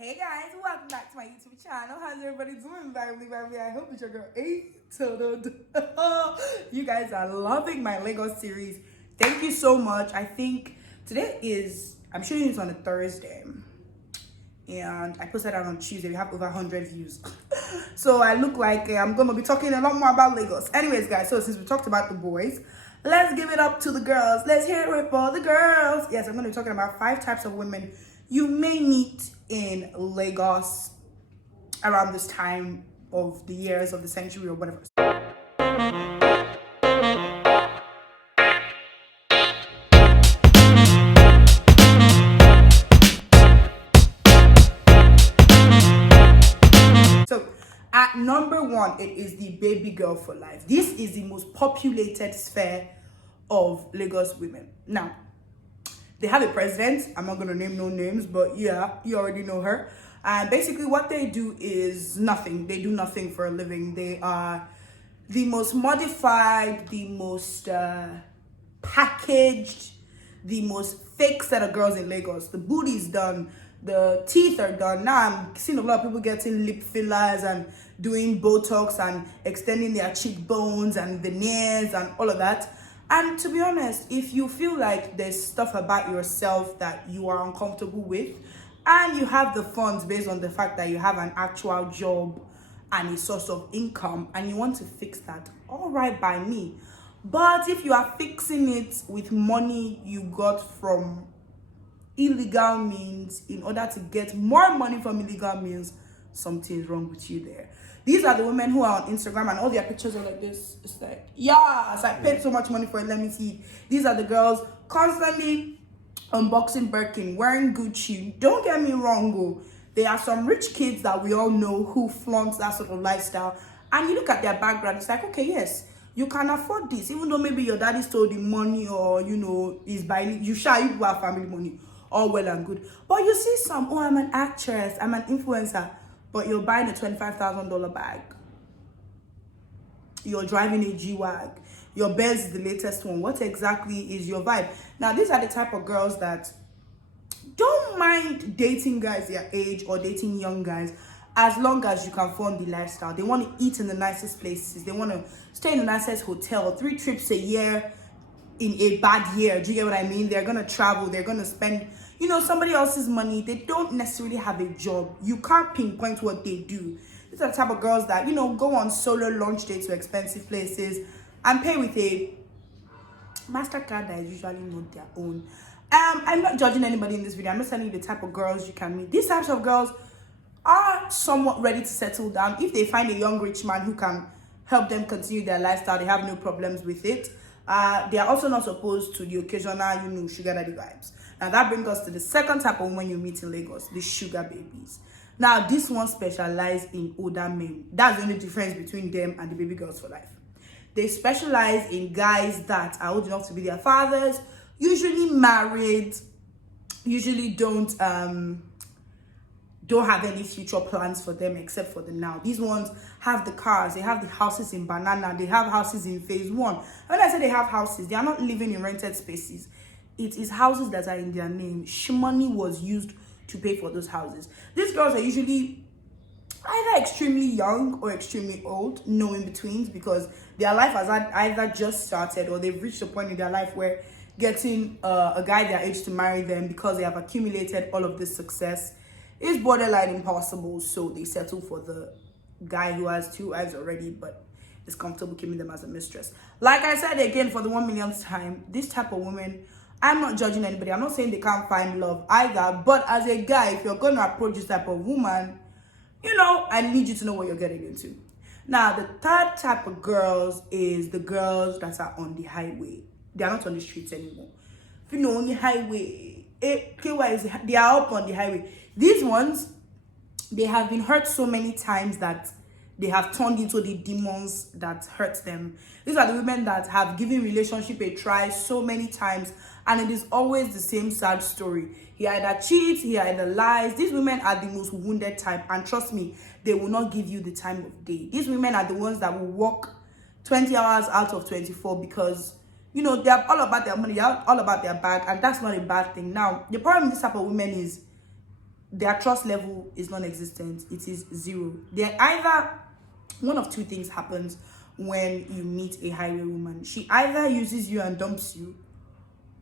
Hey guys, welcome back to my YouTube channel. How's everybody doing? I hope it's your girl A. You guys are loving my Lego series. Thank you so much. I think today is, I'm shooting this on a Thursday. And I posted that on Tuesday. We have over 100 views. So I look like I'm going to be talking a lot more about Legos. Anyways, guys, so since we talked about the boys, let's give it up to the girls. Let's hear it for the girls. Yes, I'm going to be talking about 5 types of women you may meet in Lagos around this time of the years of the century or whatever. So at number 1, it is the baby girl for life. This is the most populated sphere of Lagos women. Now, they have a president. I'm not going to name no names, but yeah, you already know her. And basically what they do is nothing. They do nothing for a living. They are the most modified, the most packaged, the most fake set of girls in Lagos. The booty's done. The teeth are done. Now I'm seeing a lot of people getting lip fillers and doing Botox and extending their cheekbones and veneers and all of that. And to be honest, if you feel like there's stuff about yourself that you are uncomfortable with, and you have the funds based on the fact that you have an actual job and a source of income, and you want to fix that, all right by me. But if you are fixing it with money you got from illegal means in order to get more money from illegal means, something is wrong with you there. These are the women who are on Instagram and all their pictures are like this. It's like, yes, I paid so much money for it, let me see. These are the girls constantly unboxing Birkin, wearing Gucci. Don't get me wrong, though. There are some rich kids that we all know who flaunt that sort of lifestyle. And you look at their background, it's like, okay, yes, you can afford this. Even though maybe your daddy stole the money or, is buying, you people have family money. All well and good. But you see some, oh, I'm an actress, I'm an influencer, but you're buying a $25,000 bag. You're driving a G-Wag. Your Benz is the latest one. What exactly is your vibe? Now, these are the type of girls that don't mind dating guys their age or dating young guys as long as you can fund the lifestyle. They want to eat in the nicest places. They want to stay in the nicest hotel, 3 trips a year in a bad year. Do you get what I mean? They're going to travel. They're going to spend, somebody else's money. They don't necessarily have a job. You can't pinpoint what they do. These are the type of girls that, go on solo lunch dates to expensive places and pay with a MasterCard that is usually not their own. I'm not judging anybody in this video. I'm just telling you the type of girls you can meet. These types of girls are somewhat ready to settle down. If they find a young rich man who can help them continue their lifestyle, they have no problems with it. They are also not opposed to the occasional, sugar daddy vibes. Now that brings us to the second type of women you meet in Lagos, the sugar babies. Now this one specializes in older men. That's the only difference between them and the baby girls for life. They specialize in guys that are old enough to be their fathers, usually married, usually don't have any future plans for them except for the now. These ones have the cars, they have the houses in Banana, they have houses in phase 1. When I say they have houses, they are not living in rented spaces. It is houses that are in their name. Money was used to pay for those houses. These girls are usually either extremely young or extremely old, no in betweens, because their life has either just started or they've reached a point in their life where getting a guy their age to marry them because they have accumulated all of this success is borderline impossible. So they settle for the guy who has 2 wives already but is comfortable keeping them as a mistress. Like I said again for the 1 millionth time, this type of woman, I'm not judging anybody. I'm not saying they can't find love either, but as a guy, if you're going to approach this type of woman, I need you to know what you're getting into. Now, the third type of girls is the girls that are on the highway. They are not on the streets anymore. If you know, on the highway, they are up on the highway. These ones, they have been hurt so many times that they have turned into the demons that hurt them. These are the women that have given relationship a try so many times, and it is always the same sad story. He either cheats, he either lies. These women are the most wounded type, and trust me, they will not give you the time of day. These women are the ones that will work 20 hours out of 24 because, they are all about their money, they are all about their bag, and that's not a bad thing. Now, the problem with this type of women is their trust level is non-existent. It is zero. They're either, one of two things happens when you meet a highway woman. She either uses you and dumps you,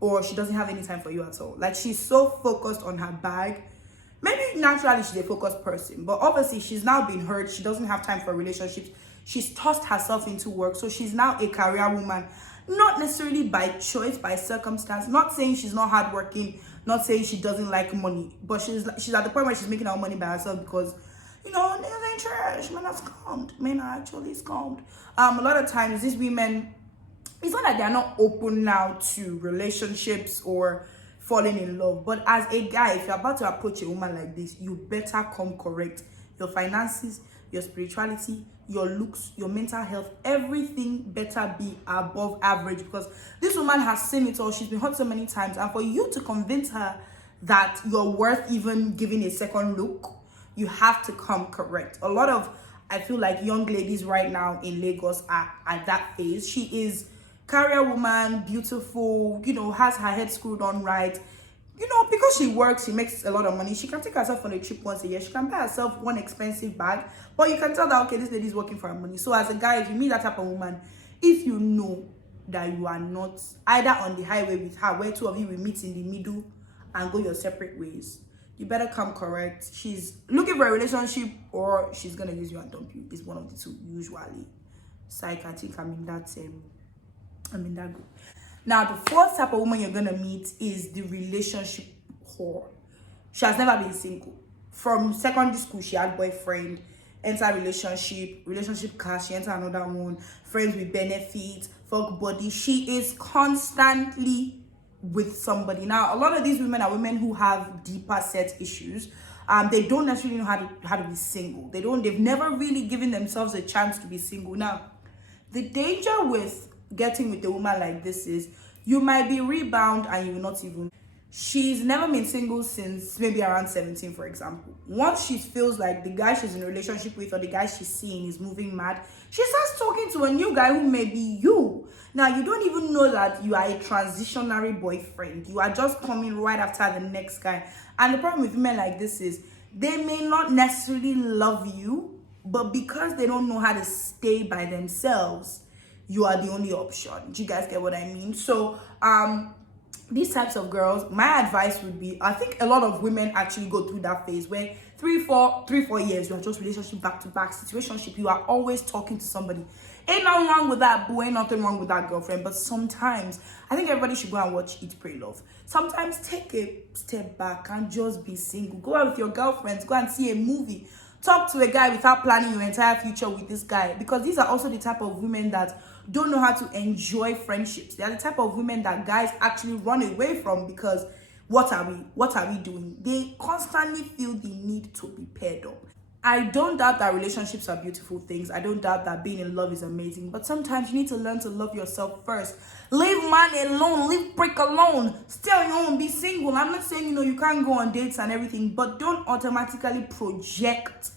or she doesn't have any time for you at all. Like, she's so focused on her bag. Maybe naturally she's a focused person, but obviously she's now been hurt. She doesn't have time for relationships. She's tossed herself into work, so she's now a career woman. Not necessarily by choice, by circumstance. Not saying she's not hardworking, not saying she doesn't like money, but she's at the point where she's making her money by herself because, you know, niggas ain't trash. Men are scammed. Men are actually scammed. A lot of times these women, it's not that they're not open now to relationships or falling in love, but as a guy, if you're about to approach a woman like this, you better come correct. Your finances, your spirituality, your looks, your mental health, everything better be above average, because this woman has seen it all. She's been hurt so many times, and for you to convince her that you're worth even giving a second look, you have to come correct. A lot of, I feel like, young ladies right now in Lagos are at that phase. She is career woman, beautiful, you know, has her head screwed on right. You know, because she works, she makes a lot of money. She can take herself on a trip once a year. She can buy herself one expensive bag. But you can tell that, okay, this lady is working for her money. So as a guy, if you meet that type of woman, if you know that you are not either on the highway with her, where two of you will meet in the middle and go your separate ways, you better come correct. She's looking for a relationship, or she's going to use you and dump you. It's one of the two, usually. So I think I'm in that group. Now, the fourth type of woman you're gonna meet is the relationship whore. She has never been single. From secondary school, she had boyfriend, enter relationship class, she enter another one, friends with benefits, fuck body. She is constantly with somebody. Now, a lot of these women are women who have deeper set issues. They don't necessarily know how to be single. They've never really given themselves a chance to be single. Now, the danger with getting with a woman like this is you might be rebound and you will not even. She's never been single since maybe around 17, for example. Once she feels like the guy she's in a relationship with or the guy she's seeing is moving mad, she starts talking to a new guy who may be you. Now, you don't even know that you are a transitionary boyfriend. You are just coming right after the next guy. And the problem with women like this is they may not necessarily love you, but because they don't know how to stay by themselves, you are the only option. Do you guys get what I mean? So these types of girls, my advice would be, I think a lot of women actually go through that phase where 3-4 years, you are just relationship back to back, situationship, you are always talking to somebody. Ain't nothing wrong with that boo, ain't nothing wrong with that girlfriend. But sometimes I think everybody should go and watch Eat, Pray, Love. Sometimes take a step back and just be single. Go out with your girlfriends, go and see a movie. Talk to a guy without planning your entire future with this guy, because these are also the type of women that don't know how to enjoy friendships. They are the type of women that guys actually run away from because what are we doing? They constantly feel the need to be paired up. I don't doubt that relationships are beautiful things. I don't doubt that being in love is amazing. But sometimes you need to learn to love yourself first. Leave man alone. Leave prick alone. Stay on your own. Be single. I'm not saying, you can't go on dates and everything. But don't automatically project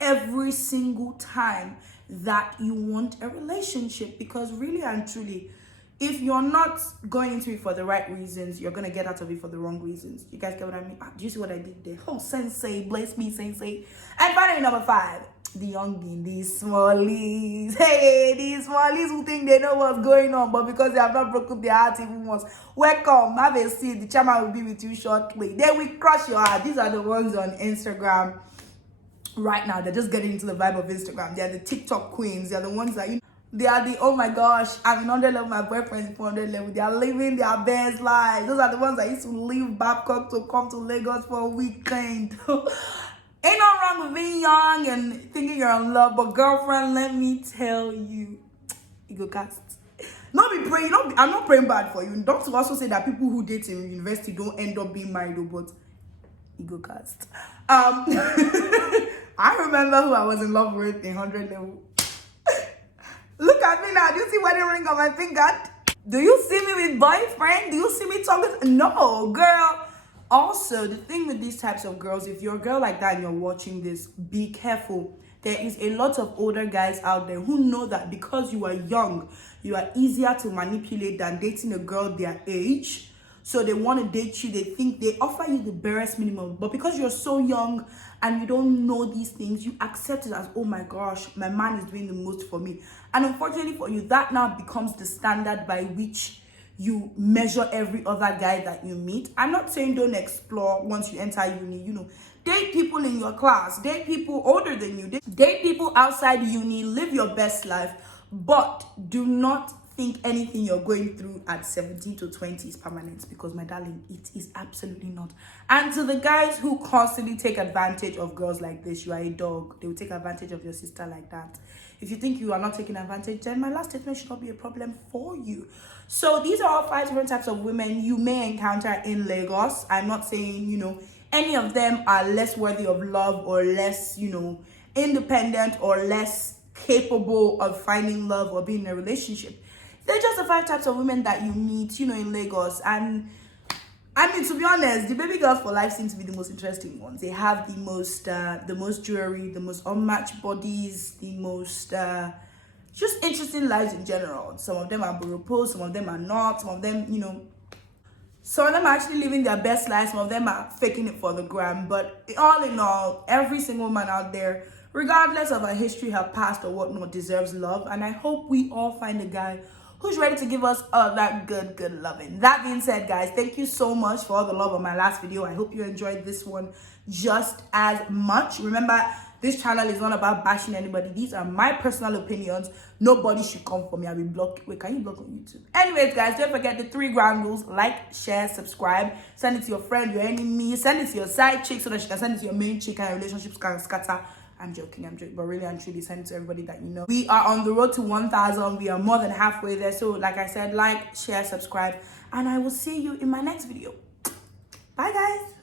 every single time that you want a relationship. Because really and truly, if you're not going into it for the right reasons, you're going to get out of it for the wrong reasons. You guys get what I mean? Do you see what I did there? Oh, sensei, bless me, sensei. And finally, number 5, the youngin, these smallies. Hey, these smallies who think they know what's going on, but because they have not broken their heart even once. Welcome, have a seat. The chairman will be with you shortly. They will crush your heart. These are the ones on Instagram right now. They're just getting into the vibe of Instagram. They're the TikTok queens. They're the ones that, they are the, oh my gosh, I'm in 100 level, my boyfriend's in 400 level. They are living their best lives. Those are the ones that used to leave Babcock to come to Lagos for a weekend. Ain't no wrong with being young and thinking you're in love, but girlfriend, let me tell you, you go cast. Not be praying, I'm not praying bad for you. Don't also say that people who date in university don't end up being married, but you go cast. I remember who I was in love with in 100 level. Look at me now. Do you see wedding ring on my finger? Do you see me with boyfriend? Do you see me talking? No, girl. Also, the thing with these types of girls, if you're a girl like that and you're watching this, be careful. There is a lot of older guys out there who know that because you are young, you are easier to manipulate than dating a girl their age. So they want to date you. They think they offer you the barest minimum. But because you're so young and you don't know these things, you accept it as, oh my gosh, my man is doing the most for me. And unfortunately for you, that now becomes the standard by which you measure every other guy that you meet. I'm not saying don't explore once you enter uni, you know. Date people in your class, date people older than you, date people outside uni, live your best life, but do not think anything you're going through at 17 to 20 is permanent, because my darling, it is absolutely not. And to the guys who constantly take advantage of girls like this, you are a dog. They will take advantage of your sister like that. If you think you are not taking advantage, then my last statement should not be a problem for you. So these are all 5 different types of women you may encounter in Lagos. I'm not saying, you know, any of them are less worthy of love or less, you know, independent or less capable of finding love or being in a relationship. They're just the 5 types of women that you meet, you know, in Lagos. And I mean, to be honest, the baby girls for life seem to be the most interesting ones. They have the most jewelry, the most unmatched bodies, the most just interesting lives in general. Some of them are buropos, some of them are not, some of them, you know, some of them are actually living their best life, some of them are faking it for the gram. But all in all, every single man out there, regardless of her history, her past or whatnot, deserves love. And I hope we all find a guy who's ready to give us all that good loving. That being said, guys, thank you so much for all the love on my last video. I hope you enjoyed this one just as much. Remember, this channel is not about bashing anybody. These are my personal opinions. Nobody should come for me. I will block. Wait, can you block on YouTube? Anyways, guys, don't forget the 3 ground rules: like, share, subscribe. Send it to your friend, your enemy. Send it to your side chick so that she can send it to your main chick and relationships can scatter. I'm joking, but really and truly send it to everybody that you know. We are on the road to 1,000. We are more than halfway there. So like I said, like, share, subscribe, and I will see you in my next video. Bye, guys.